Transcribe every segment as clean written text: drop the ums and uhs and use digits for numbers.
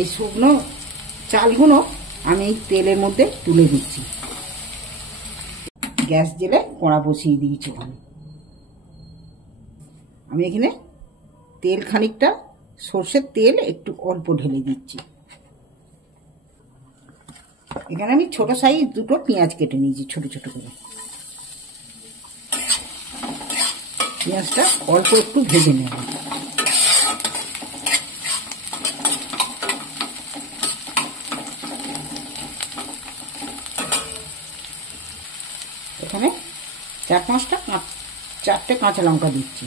এই শুকনো চালগুলো আমি এই তেলের মধ্যে তুলে দিচ্ছি। গ্যাস জেলে কড়া বসিয়ে দিয়েছি। আমি এখানে তেল খানিকটা, সর্ষের তেল একটু অল্প ঢেলে দিচ্ছি। এখানে আমি ছোট সাইজ দুটো পেঁয়াজ কেটে নিয়েছি ছোট ছোট করে। পেঁয়াজটা অল্প একটু ভেজে নেব। এখানে 4-5টা কাঁচা লঙ্কা দিচ্ছি।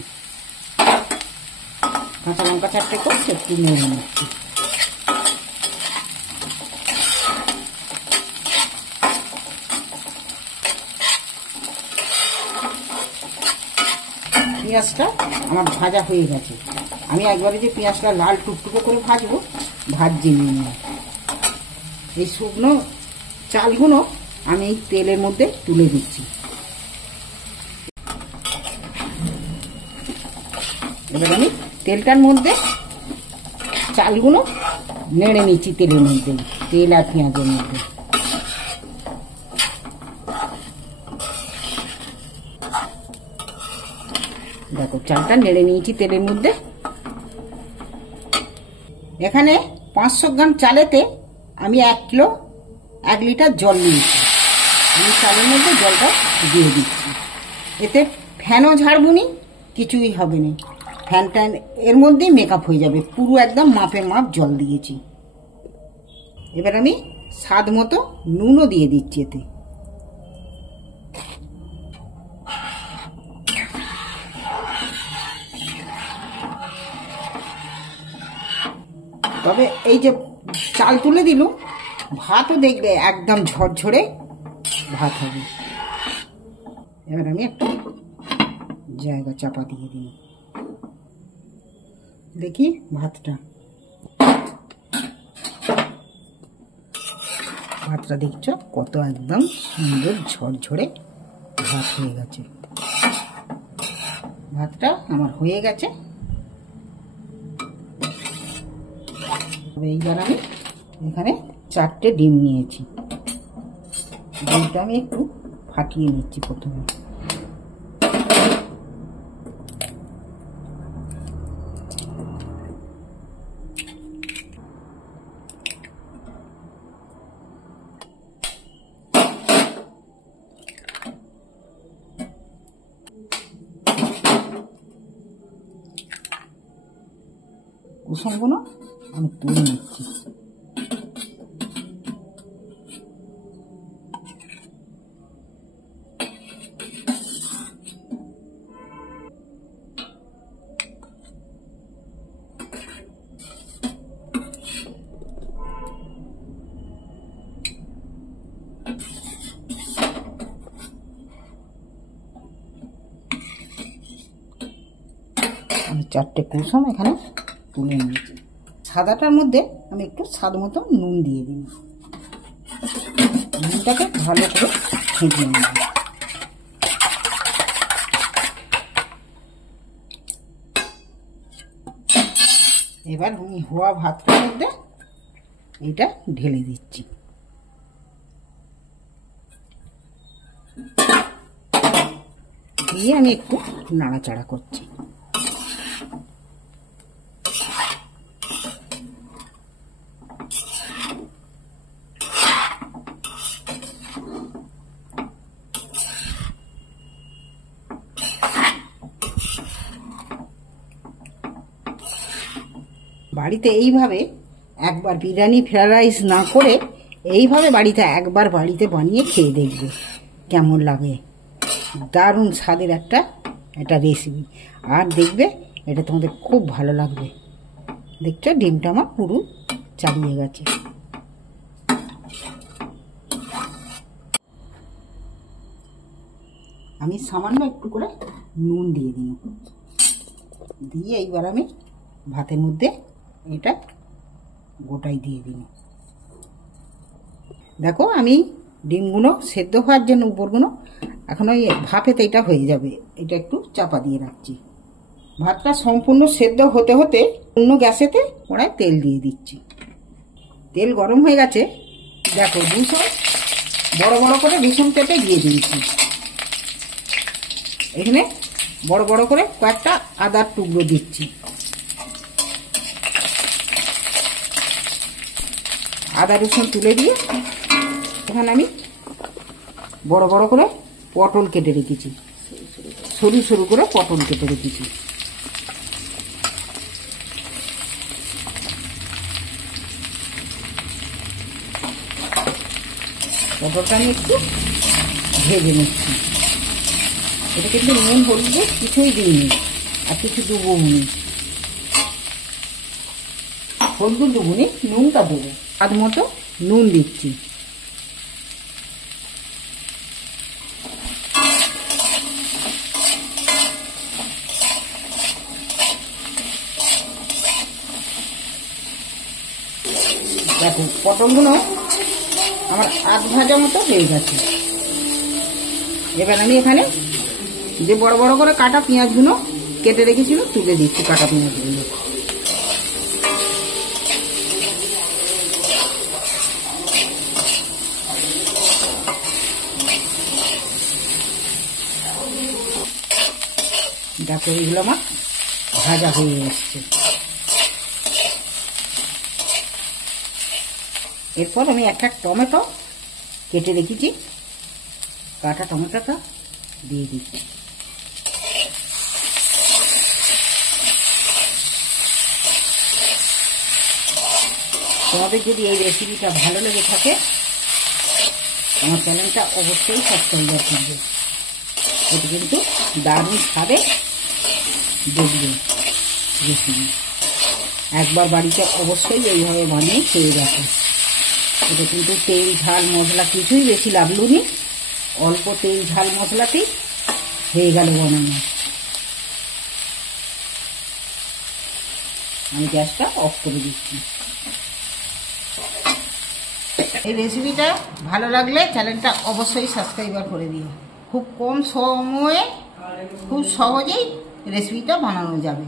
কাঁচা লঙ্কা 4টে করে একটু নেড়ে নিচ্ছি। পেঁয়াজটা আমার ভাজা হয়ে গেছে। আমি একবারে যে পেঁয়াজটা লাল টুকটুকো করে ভাজবো, ভাজে নিয়ে নেব। এই শুকনো চালগুলো আমি এই তেলের মধ্যে তুলে দিচ্ছি। এবার আমি তেলটার মধ্যে চালগুলো নেড়ে নিচ্ছি তেলের মধ্যে, তেল আর পেঁয়াজের মধ্যে। দেখো চালটা নেড়ে নিয়েছি তেলের মধ্যে। এখানে 500 গ্রাম চালেতে আমি 1 লিটার জল নিয়েছি। আমি চালের মধ্যে জলটা দিয়ে দিচ্ছি। এতে ফ্যানও ঝাড়বুনি, কিছুই হবে না। ফ্যানটা এর মধ্যেই মেকআপ হয়ে যাবে। পুরো একদম মাপে মাপ জল দিয়েছি। এবার আমি স্বাদ মতো নুনও দিয়ে দিচ্ছি এতে। তবে এই যে চাল তুলে দিলুম, ভাতও দেখবে একদম ঝরঝরে ভাত হবে। এবার আমি একটা জায়গা চাপা দিয়ে দিই। দেখি ভাতটা দেখছো কত একদম সুন্দর ঝরঝরে ভাত হয়ে গেছে। ভাতটা আমার হয়ে গেছে। এইবার আমি এখানে 4টে ডিম নিয়েছি। ডিমটা আমি একটু ফাটিয়ে নিচ্ছি প্রথমে। কুসুমগুলো আমি তুলে নিচ্ছি। আমি 4টে কুসুম এখানে তুলে নিয়েছি। সাদাটার মধ্যে আমি একটু স্বাদ মতো নুন দিয়ে দিই। নুনটাকে ভালো করে ফেটিয়ে নেব। এবার আমি হওয়া ভাতটার মধ্যে এটা ঢেলে দিচ্ছি। দিয়ে আমি একটু নাড়াচাড়া করছি। বাড়িতে এইভাবে একবার বিরিয়ানি ফ্রাইড রাইস না করে এইভাবে বাড়িতে একবার বানিয়ে খেয়ে দেখবে কেমন লাগে। দারুণ স্বাদের একটা রেসিপি। আর দেখবে এটা তোমাদের খুব ভালো লাগবে। দেখছো ডিমটা আমার পুরো চালিয়ে গেছে। আমি সামান্য একটু করে নুন দিয়ে দিই। দিয়ে এইবার আমি ভাতের মধ্যে এটা গোটাই দিয়ে দিই। দেখো আমি ডিমগুলো সেদ্ধ হওয়ার জন্য উপরগুলো এখন ওই ভাপেতে এটা হয়ে যাবে। এটা একটু চাপা দিয়ে রাখছি। ভাতটা সম্পূর্ণ সেদ্ধ হতে হতে অন্য গ্যাসেতে কড়ায় তেল দিয়ে দিচ্ছি। তেল গরম হয়ে গেছে। দেখো রসুন বড় বড় করে রসুন কেটে দিয়ে দিয়েছি। এখানে বড় বড় করে কয়েকটা আদার টুকরো দিচ্ছি। আদা রসুন তুলে দিয়ে এখানে আমি বড় বড় করে পটল কেটে রেখেছি, সরু সরু করে পটল কেটে রেখেছি। পটলটা আমি একটু ভেজে নিচ্ছি। এটা কিন্তু নুন হলুদ কিছুই দিইনি, আর কিছু দেবো নি, হলুদ দেবো নি, নুনটা দেবো। স্বাদ মতো নুন দিচ্ছি। দেখো পটলগুলো আমার আধ ভাজা মতো হয়ে গেছে। এবার আমি এখানে যে বড় বড় করে কাটা পেঁয়াজগুলো কেটে রেখেছিল তুলে দিচ্ছি। কাটা পেঁয়াজগুলো দেখো এইগুলো আমার ভাজা হয়ে এসছে। এরপর আমি একটা টমেটো কেটে রেখেছি, কাটা টমেটোটা দিয়ে দিচ্ছি। তোমাদের যদি এই রেসিপিটা ভালো লেগে থাকে আমার চ্যানেলটা অবশ্যই সাবস্ক্রাইব করবে। এটা কিন্তু দারুণ স্বাদে দেখবে রেসিপি। একবার বাড়িতে অবশ্যই এইভাবে বানিয়ে খেয়ে দেখো। এটা কিন্তু তেল ঝাল মশলা কিছুই বেশি লাগলো নি, অল্প তেল ঝাল মশলাতেই হয়ে গেল বানানো। আমি গ্যাসটা অফ করে দিচ্ছি। এই রেসিপিটা ভালো লাগলে চ্যানেলটা অবশ্যই সাবস্ক্রাইব করে দিও। খুব কম সময়ে খুব সহজেই রেসিপিটা বানানো যাবে।